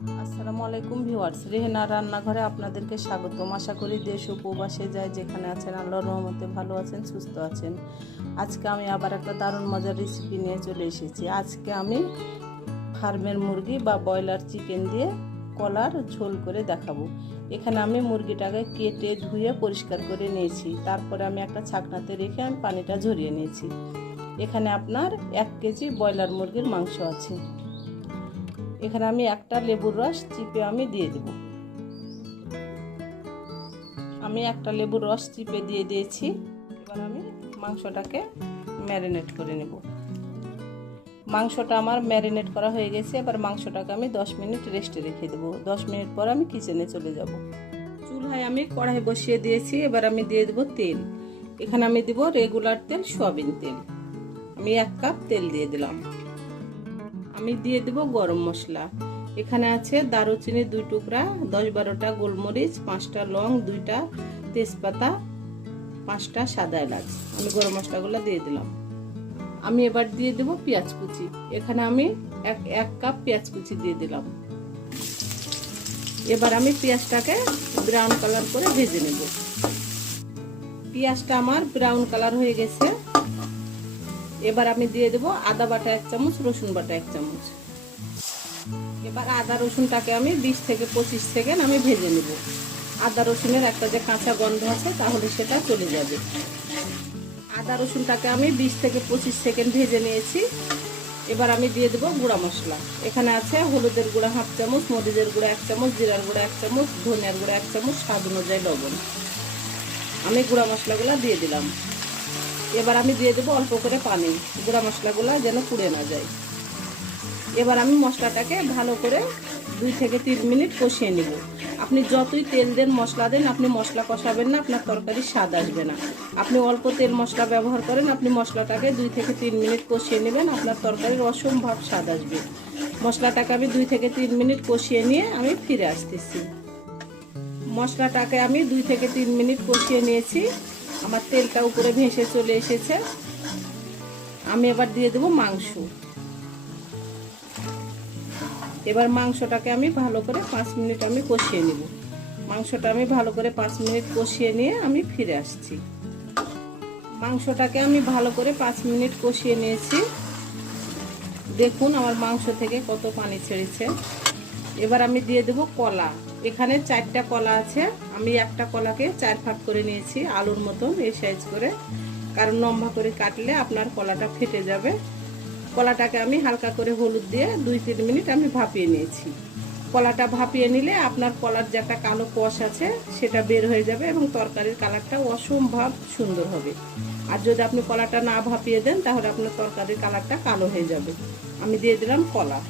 আসসালামু আলাইকুম ভিউয়ার্স, রেহেনার রান্নাঘরে আপনাদেরকে স্বাগতম। আশা করি দেশ ও প্রবাসে যায় যেখানে আছেন আল্লাহর রহমতে ভালো আছেন, সুস্থ আছেন। আজকে আমি আবার একটা দারুণ মজার রেসিপি নিয়ে চলে এসেছি। আজকে আমি ফার্মের মুরগি বা ব্রয়লার চিকেন দিয়ে কলার ঝোল করে দেখাবো। এখানে আমি মুরগিটাকে কেটে ধুয়ে পরিষ্কার করে নিয়েছি। তারপরে আমি একটা ছাকনাতে রেখে আমি পানিটা ঝরিয়ে নিয়েছি। এখানে আপনার 1 কেজি ব্রয়লার মুরগির মাংস আছে। এখানে আমি একটা লেবুর রস চিপে আমি দিয়ে দেব। আমি একটা লেবুর রস চিপে দিয়ে দিয়েছি। এবার আমি মাংসটাকে ম্যারিনেট করে নেব। মাংসটা আমার ম্যারিনেট করা হয়ে গেছে। এবার মাংসটাকে আমি 10 মিনিট রেস্টে রেখে দেবো। 10 মিনিট পর আমি কিচেনে চলে যাব। চুলায় আমি কড়াই বসিয়ে দিয়েছি। এবার আমি দিয়ে দেবো তেল। এখানে আমি দেব রেগুলার তেল, সয়াবিন তেল। আমি 1 কাপ তেল দিয়ে দিলাম। আমি দিয়ে দেব গরম মশলা। এখানে আছে দারুচিনি 2 টুকরা, 10-12টা গোলমরিচ, 5টা লং, 2টা তেজপাতা, 5টা সাদা এলাচ। আমি গরম মশলাগুলো দিয়ে দিলাম। আমি এবার দিয়ে দেব পেঁয়াজ কুচি। এখানে আমি এক কাপ পেঁয়াজ কুচি দিয়ে দিলাম। এবার আমি পেঁয়াজটাকে ব্রাউন কালার করে ভেজে নেব। পেঁয়াজটা আমার ব্রাউন কালার হয়ে গেছে। এবার আমি দিয়ে দেব আদা বাটা 1 চামচ, রসুন বাটা 1 চামচ। এবার আদা রসুনটাকে আমি 20 থেকে 25 সেকেন্ড আমি ভেজে নেব। আদা রসুনের একটা যে কাঁচা গন্ধ আছে তাহলে সেটা চলে যাবে। আদা রসুনটাকে আমি 20 থেকে 25 সেকেন্ড ভেজে নিয়েছি। এবার আমি দিয়ে দেব গুঁড়া মশলা। এখানে আছে হলুদের গুঁড়া 1/2 চামচ, মরিচের গুঁড়া 1 চামচ, জিরার গুঁড়া 1 চামচ, ধনিয়ার গুঁড়া 1 চামচ, স্বাদ অনুযায়ী লবণ। আমি গুঁড়া মশলাগুলো দিয়ে দিলাম। এবার আমি দিয়ে দেবো অল্প করে পানি, গুঁড়া মশলাগুলো যেন পুড়ে না যায়। এবার আমি মশলাটাকে ভালো করে 2 থেকে 3 মিনিট কষিয়ে নেব। আপনি যতই তেল দেন, মশলা দেন, আপনি মশলা কষাবেন না, আপনার তরকারির স্বাদ আসবে না। আপনি অল্প তেল মশলা ব্যবহার করেন, আপনি মশলাটাকে 2 থেকে 3 মিনিট কষিয়ে নেবেন, আপনার তরকারির অসম্ভব স্বাদ আসবে। মশলাটাকে আমি 2 থেকে 3 মিনিট কষিয়ে নিয়ে আমি ফিরে আসতেছি। মশলাটাকে আমি 2 থেকে 3 মিনিট কষিয়ে নিয়েছি। আমার তেলটা উপরে ভেসে চলে এসেছে। আমি এবার দিয়ে দেব মাংস। এবার মাংসটাকে আমি ভালো করে 5 মিনিট আমি কষিয়ে নেব। মাংসটা আমি ভালো করে 5 মিনিট কষিয়ে নিয়ে আমি ফিরে আসছি। মাংসটাকে আমি ভালো করে 5 মিনিট কষিয়ে নিয়েছি। দেখুন আমার মাংস থেকে কত পানি ছেড়েছে। এবার আমি দিয়ে দেব কলা। এখানে 4টা কলা আছে। আমি একটা কলাকে 4 ভাগ করে নিয়েছি, আলুর মতন এই সাইজ করে, কারণ লম্বা করে কাটলে আপনার কলাটা ফেটে যাবে। কলাটাকে আমি হালকা করে হলুদ দিয়ে 2-3 মিনিট আমি ভাপিয়ে নিয়েছি। কলাটা ভাপিয়ে নিলে আপনার কলার যে একটা কালো কষ আছে সেটা বের হয়ে যাবে এবং তরকারির কালারটা অসম্ভব সুন্দর হবে। আর যদি আপনি কলাটা না ভাপিয়ে দেন তাহলে আপনার তরকারির কালারটা কালো হয়ে যাবে। আমি দিয়ে দিলাম কলা।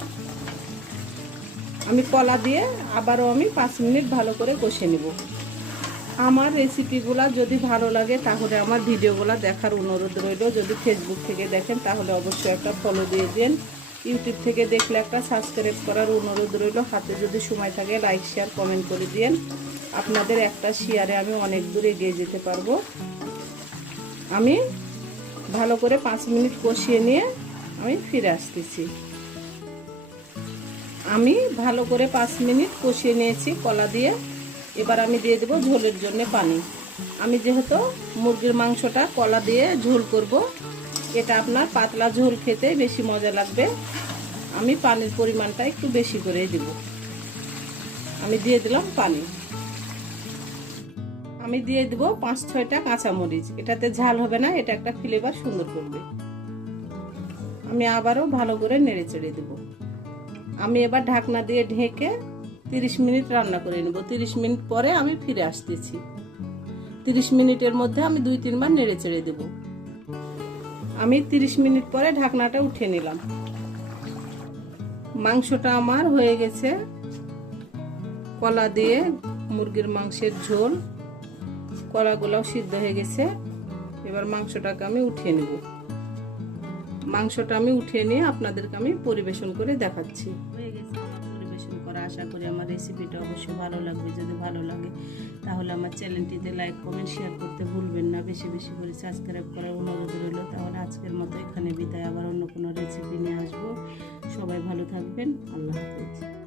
আমি কলা দিয়ে আবারও আমি 5 মিনিট ভালো করে কষে নেব। আমার রেসিপিগুলো যদি ভালো লাগে তাহলে আমার ভিডিওগুলো দেখার অনুরোধ রইল। যদি ফেসবুক থেকে দেখেন তাহলে অবশ্যই একটা ফলো দিয়ে দিন। ইউটিউব থেকে দেখলে একটা সাবস্ক্রাইব করার অনুরোধ রইল। হাতে যদি সময় থাকে লাইক, শেয়ার, কমেন্ট করে দিন। আপনাদের একটা শেয়ারে আমি অনেক দূরে এগিয়ে যেতে পারবো। আমি ভালো করে 5 মিনিট কষিয়ে নিয়ে আমি ফিরে আসতেছি। আমি ভালো করে 5 মিনিট কষিয়ে নিয়েছি কলা দিয়ে। এবার আমি দিয়ে দেবো ঝোলের জন্য পানি। আমি যেহেতু মুরগির মাংসটা কলা দিয়ে ঝোল করব, এটা আপনার পাতলা ঝোল খেতে বেশি মজা লাগবে। আমি পানির পরিমাণটা একটু বেশি করে দেব। আমি দিয়ে দিলাম পানি। আমি দিয়ে দেবো 5-6টা কাঁচামরিচ। এটাতে ঝাল হবে না, এটা একটা ফ্লেভার সুন্দর করবে। আমি আবারও ভালো করে নেড়ে চেড়ে দেবো। আমি এবার ঢাকনা দিয়ে ঢেকে 30 মিনিট রান্না করে নেব। 30 মিনিট পরে আমি ফিরে আসতেছি। 30 মিনিটের মধ্যে আমি 2-3 বার নেড়ে চেড়ে দেব। আমি 30 মিনিট পরে ঢাকনাটা উঠে নিলাম। মাংসটা আমার হয়ে গেছে। কলা দিয়ে মুরগির মাংসের ঝোল, কলাগুলোও সিদ্ধ হয়ে গেছে। এবার মাংসটাকে আমি উঠিয়ে নেব। মাংসটা আমি উঠিয়ে নিয়ে আপনাদেরকে আমি পরিবেশন করে দেখাচ্ছি। হয়ে গেছে পরিবেশন করা। আশা করি আমার রেসিপিটা অবশ্যই ভালো লাগবে। যদি ভালো লাগে তাহলে আমার চ্যানেলটিতে লাইক, কমেন্ট, শেয়ার করতে ভুলবেন না। বেশি বেশি করে সাবস্ক্রাইব করার অনুরোধ রইল। তাহলে আজকের মতো এখানে বিদায়। আবার অন্য কোনো রেসিপি নিয়ে আসবো। সবাই ভালো থাকবেন। আল্লাহ হাফেজ।